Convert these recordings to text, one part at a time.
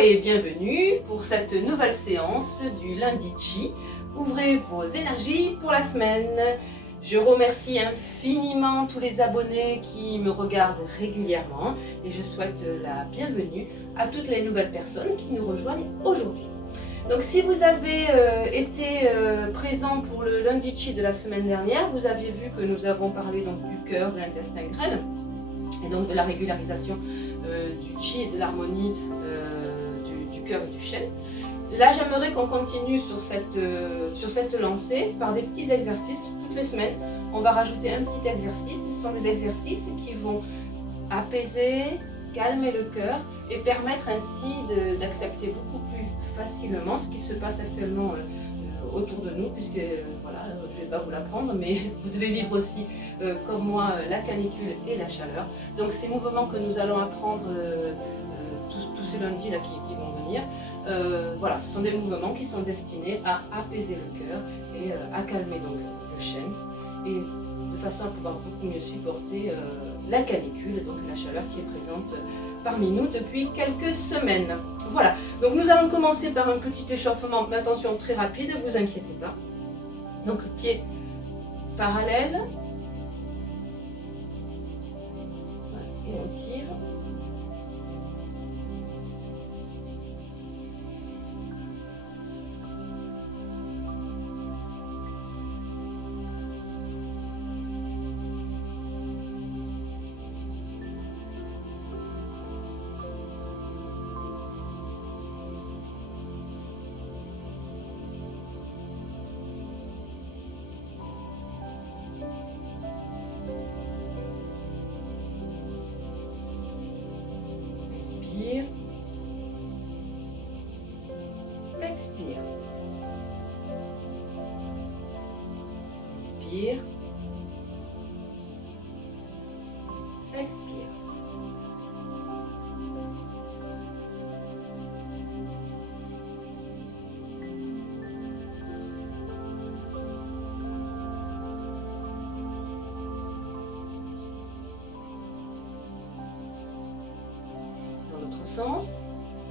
et bienvenue pour cette nouvelle séance du lundi Chi. Ouvrez vos énergies pour la semaine. Je remercie infiniment tous les abonnés qui me regardent régulièrement et je souhaite la bienvenue à toutes les nouvelles personnes qui nous rejoignent aujourd'hui. Donc si vous avez été présent pour le lundi Chi de la semaine dernière, vous avez vu que nous avons parlé donc du cœur, de l'intestin grêle et donc de la régularisation du Chi et de l'harmonie du cœur et du chêne. Là, j'aimerais qu'on continue sur cette lancée par des petits exercices. Toutes les semaines, on va rajouter un petit exercice. Ce sont des exercices qui vont apaiser, calmer le cœur et permettre ainsi d'accepter beaucoup plus facilement ce qui se passe actuellement autour de nous, puisque voilà, je ne vais pas vous l'apprendre, mais vous devez vivre aussi, comme moi, la canicule et la chaleur. Donc ces mouvements que nous allons apprendre tous ces lundis là qui vont venir, voilà, ce sont des mouvements qui sont destinés à apaiser le cœur et à calmer donc le chêne, et de façon à pouvoir beaucoup mieux supporter la canicule, donc la chaleur qui est présente parmi nous depuis quelques semaines. Voilà, donc nous allons commencer par un petit échauffement, mais attention, très rapide, ne vous inquiétez pas. Donc pieds parallèles, voilà, et on tire. Expire. Expire. Expire. Dans l'autre sens,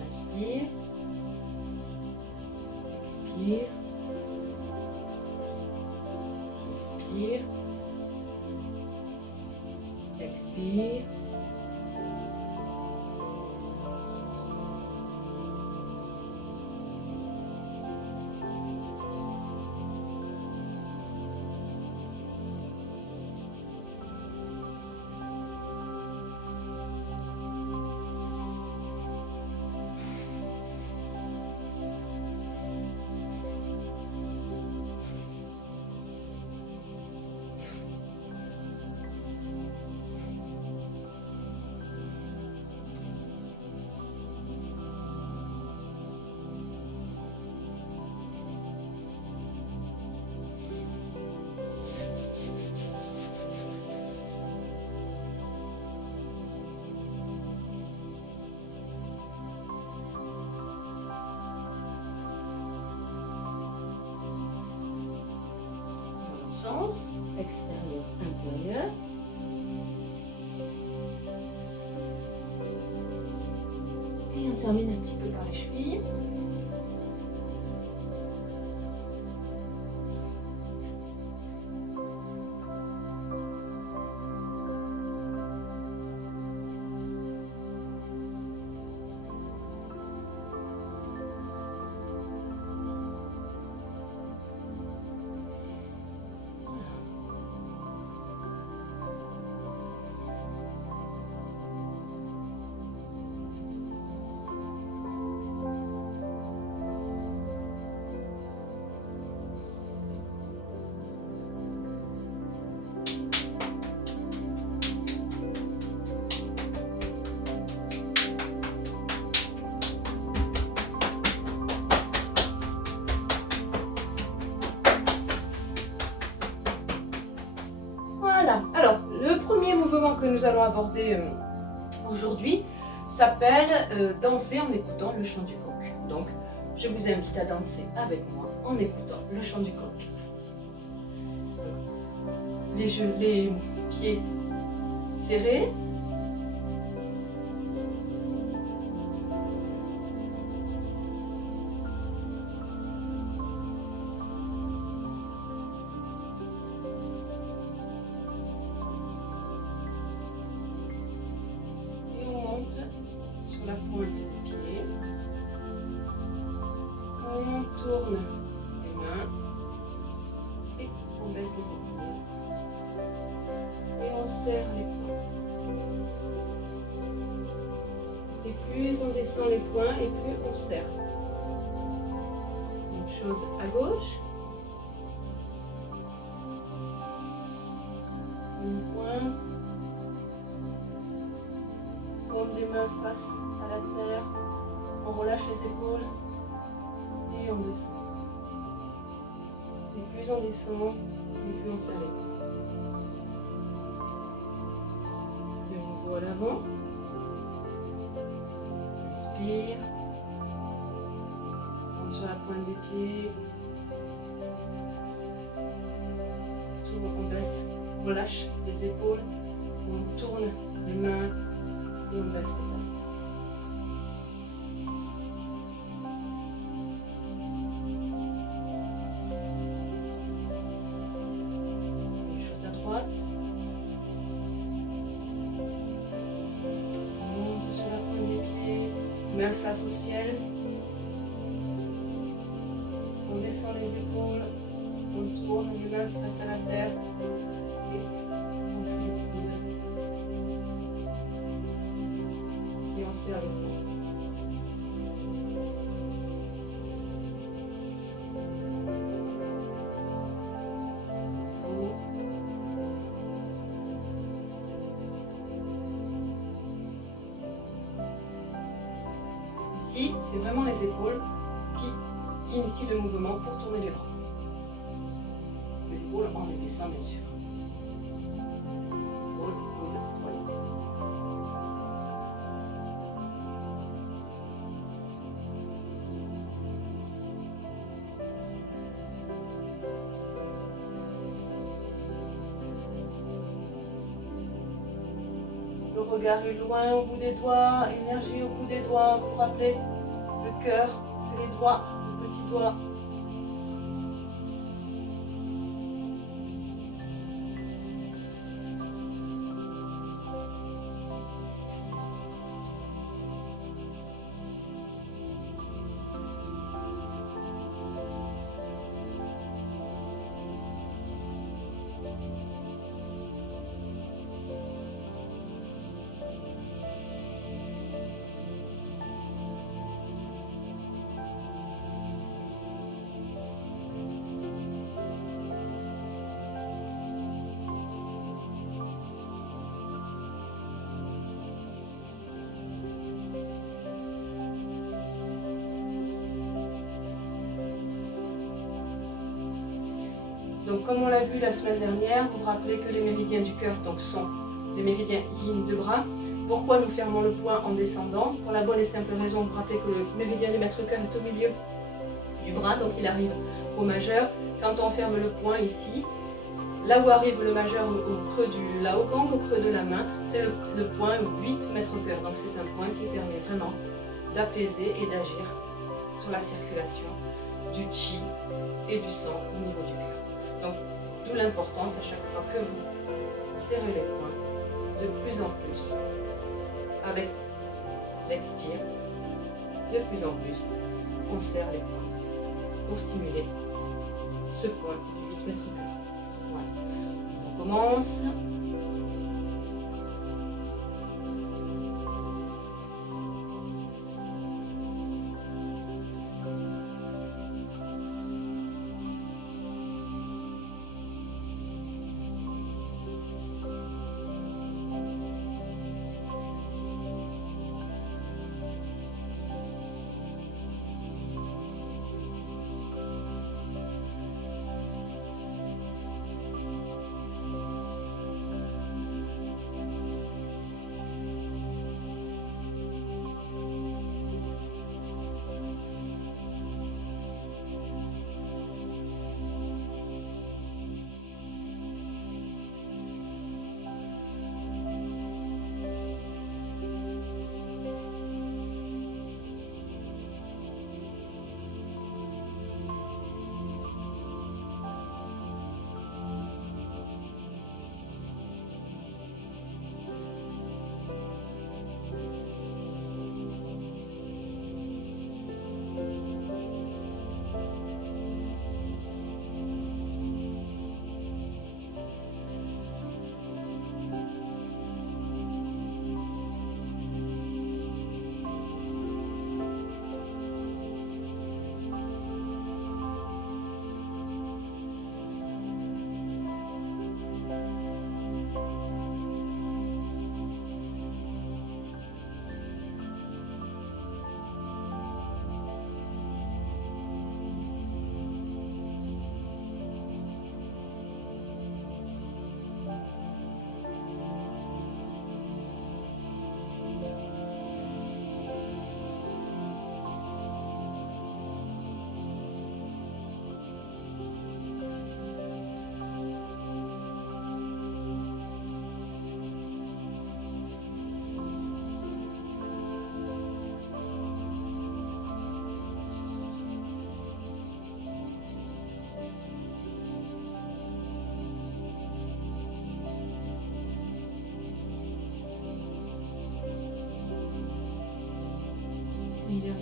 inspire. Expire. Expire. Expire. Extérieur, intérieur. Et on termine un petit peu par les chevilles. Voilà, alors le premier mouvement que nous allons aborder aujourd'hui s'appelle danser en écoutant le chant du coq. Donc je vous invite à danser avec moi en écoutant le chant du coq. Les pieds serrés. serre les poings. Et plus on descend les poings et plus on serre. Même chose à gauche. Une pointe. Comme les mains face à la terre. On relâche les épaules et on descend. Et plus on descend, et plus on serre les poings. De nouveau à l'avant. Inspire. On sur la pointe des pieds. On baisse, on relâche les épaules. On tourne les mains et on baisse les mains. Main face au ciel. On descend les épaules. On tourne les mains face à la terre. Et on plie les coudes. Et on serre les poings. Ici, c'est vraiment les épaules qui initient le mouvement pour tourner les bras. Les épaules en les baissant, bien sûr. Épaules, coudes, voilà. Le regard est loin au bout des doigts, énergie au bout des doigts pour rappeler le cœur, c'est les doigts, le petit doigt. Donc comme on l'a vu la semaine dernière, vous vous rappelez que les méridiens du cœur donc, sont les méridiens yin de bras. Pourquoi nous fermons le poing en descendant? Pour la bonne et simple raison, vous vous rappelez que le méridien du maître-cœur est au milieu du bras, donc il arrive au majeur. Quand on ferme le poing ici, là où arrive le majeur au creux du laogang, au creux de la main, c'est le point 8 mètres-cœur. Donc c'est un point qui permet vraiment d'apaiser et d'agir sur la circulation du chi et du sang au niveau du cœur. Donc, d'où l'importance à chaque fois que vous serrez les poings, de plus en plus, avec l'expire, de plus en plus, on serre les poings pour stimuler ce point du 8 mètres cœur. Voilà. On commence.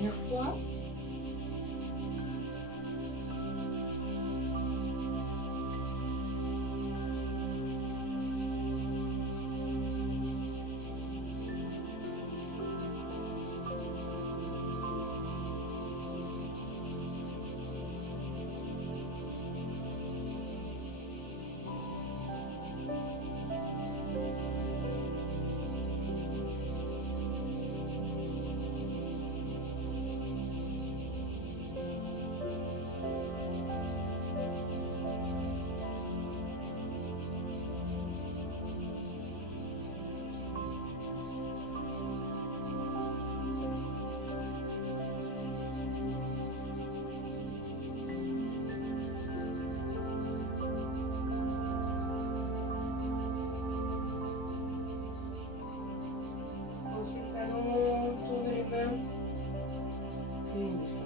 dernière fois. Tourne les mains et on descend.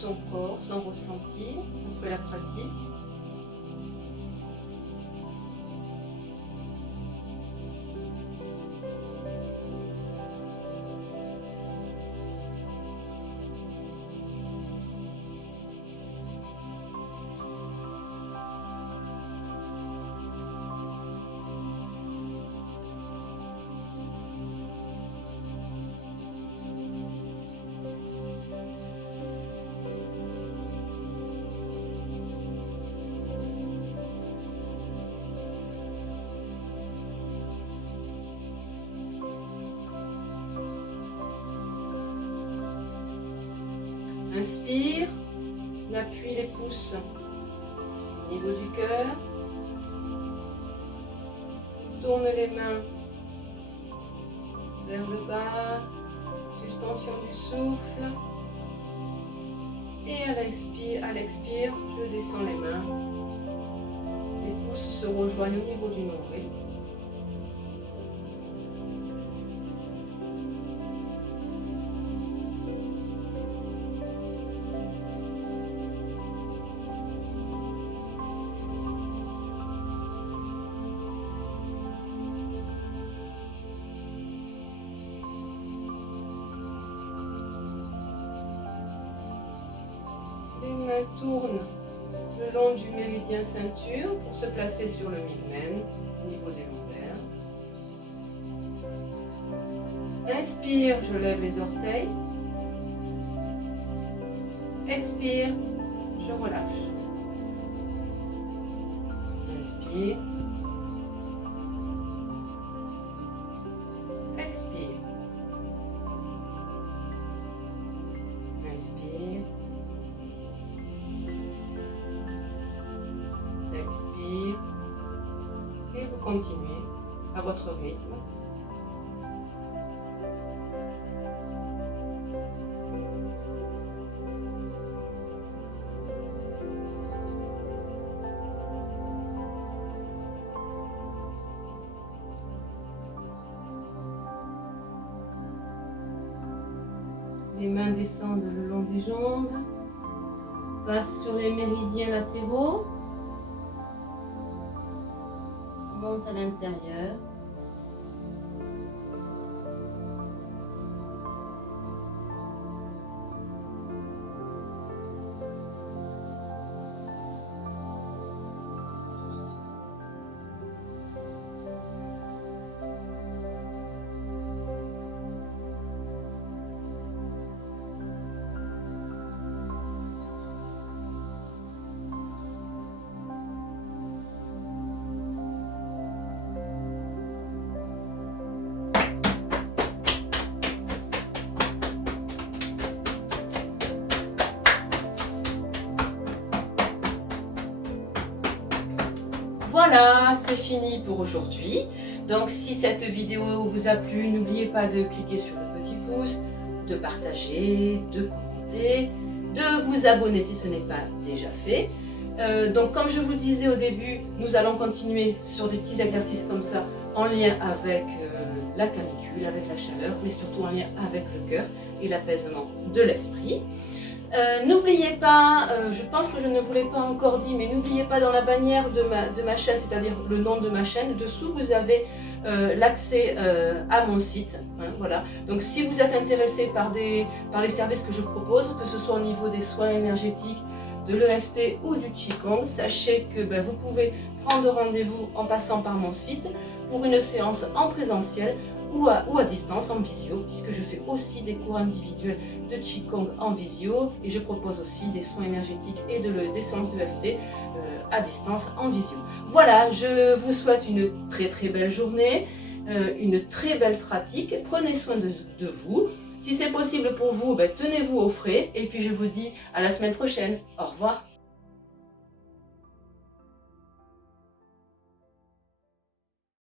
Son corps, son ressenti, on fait la pratique. Inspire, on appuie les pouces au niveau du cœur. Tourne les mains vers le bas, suspension du souffle. Et à l'expire, je descends les mains. Les pouces se rejoignent au niveau du nombril. Les mains tournent le long du méridien ceinture pour se placer sur le milmen au niveau des lombaires. Inspire, je lève les orteils. Expire, je relâche. Inspire. Expire. Inspire. Expire. Et vous continuez à votre rythme. Les mains descendent le long des jambes, passent sur les méridiens latéraux, montent à l'intérieur. voilà, c'est fini pour aujourd'hui. Donc si cette vidéo vous a plu, n'oubliez pas de cliquer sur le petit pouce, de partager, de commenter, de vous abonner si ce n'est pas déjà fait. Donc comme je vous le disais au début, nous allons continuer sur des petits exercices comme ça en lien avec la canicule, avec la chaleur, mais surtout en lien avec le cœur et l'apaisement de l'esprit. N'oubliez pas, je pense que je ne vous l'ai pas encore dit, mais n'oubliez pas dans la bannière de ma chaîne, c'est-à-dire le nom de ma chaîne, dessous vous avez l'accès à mon site. Hein, voilà. Donc si vous êtes intéressé par les services que je propose, que ce soit au niveau des soins énergétiques, de l'EFT ou du Qigong, sachez que vous pouvez prendre rendez-vous en passant par mon site pour une séance en présentiel ou à distance en visio, puisque je fais aussi des cours individuels de Qigong en visio et je propose aussi des soins énergétiques et des séances d'EFT à distance en visio. Voilà, je vous souhaite une très très belle journée, une très belle pratique, prenez soin de vous. Si c'est possible pour vous, tenez-vous au frais et puis je vous dis à la semaine prochaine. Au revoir.